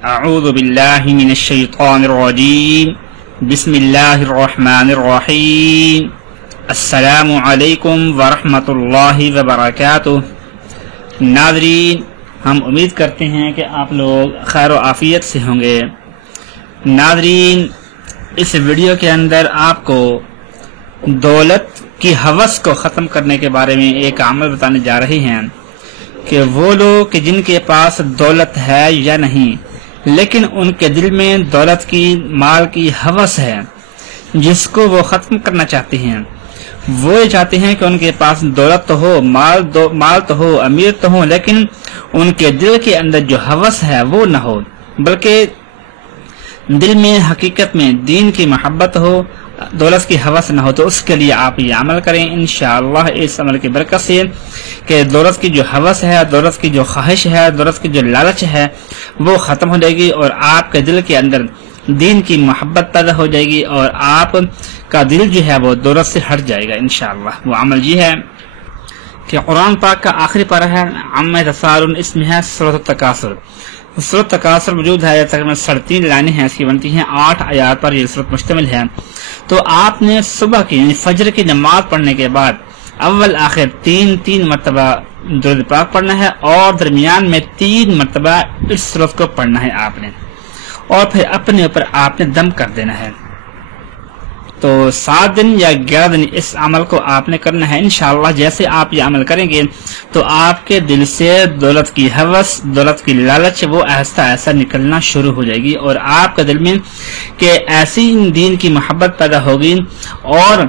اعوذ باللہ من الشیطان الرجیم بسم اللہ الرحمن الرحیم السلام علیکم ورحمۃ اللہ وبرکاتہ۔ ناظرین، ہم امید کرتے ہیں کہ آپ لوگ خیر و عافیت سے ہوں گے۔ ناظرین، اس ویڈیو کے اندر آپ کو دولت کی ہوس کو ختم کرنے کے بارے میں ایک عمل بتانے جا رہے ہیں کہ وہ لوگ کہ جن کے پاس دولت ہے یا نہیں لیکن ان کے دل میں دولت کی، مال کی ہوس ہے، جس کو وہ ختم کرنا چاہتے ہیں۔ وہ یہ چاہتے ہیں کہ ان کے پاس دولت تو ہو، مال تو ہو، امیر تو ہو، لیکن ان کے دل کے اندر جو ہوس ہے وہ نہ ہو، بلکہ دل میں حقیقت میں دین کی محبت ہو، دولت کی ہوس نہ ہو۔ تو اس کے لیے آپ یہ عمل کریں انشاءاللہ، اس عمل کی برکت سے کہ دولت کی جو ہوس ہے، دولت کی جو خواہش ہے، دولت کی جو لالچ ہے وہ ختم ہو جائے گی، اور آپ کے دل کے اندر دین کی محبت پیدا ہو جائے گی، اور آپ کا دل جو ہے وہ دولت سے ہٹ جائے گا انشاءاللہ۔ وہ عمل یہ ہے کہ قرآن پاک کا آخری پارہ ہے عما یتساءلون، اس میں ہے سورۃ التکاثر۔ سورۃ التکاثر موجود ہے، تقریباً 3.5 لائنیں ہیں اس کی بنتی ہیں، 8 آیات پر یہ سورۃ مشتمل ہے۔ تو آپ نے صبح کی یعنی فجر کی نماز پڑھنے کے بعد اول آخر 3 مرتبہ درود پاک پڑھنا ہے، اور درمیان میں 3 مرتبہ اس سورت کو پڑھنا ہے آپ نے، اور پھر اپنے اوپر آپ نے دم کر دینا ہے۔ تو 7 دن یا 11 دن اس عمل کو آپ نے کرنا ہے انشاءاللہ۔ جیسے آپ یہ عمل کریں گے تو آپ کے دل سے دولت کی ہوس، دولت کی لالچ وہ آہستہ آہستہ نکلنا شروع ہو جائے گی، اور آپ کے دل میں کہ ایسی دین کی محبت پیدا ہوگی، اور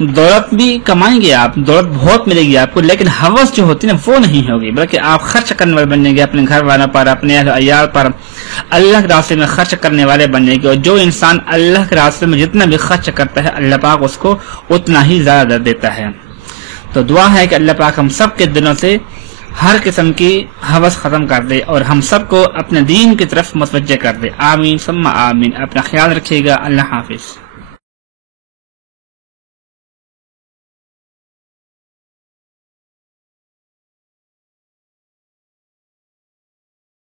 دولت بھی کمائیں گے آپ، دولت بہت ملے گی آپ کو، لیکن ہوس جو ہوتی ہے نا وہ نہیں ہوگی، بلکہ آپ خرچ کرنے والے بنیں گے اپنے گھر والوں پر، اپنے اہل عیال پر، اللہ کے راستے میں خرچ کرنے والے بننے گے۔ اور جو انسان اللہ کے راستے میں جتنا بھی خرچ کرتا ہے اللہ پاک اس کو اتنا ہی زیادہ دیتا ہے۔ تو دعا ہے کہ اللہ پاک ہم سب کے دلوں سے ہر قسم کی ہوس ختم کر دے، اور ہم سب کو اپنے دین کی طرف متوجہ کر دے۔ آمین ثم آمین۔ اپنا خیال رکھیے گا۔ اللہ حافظ۔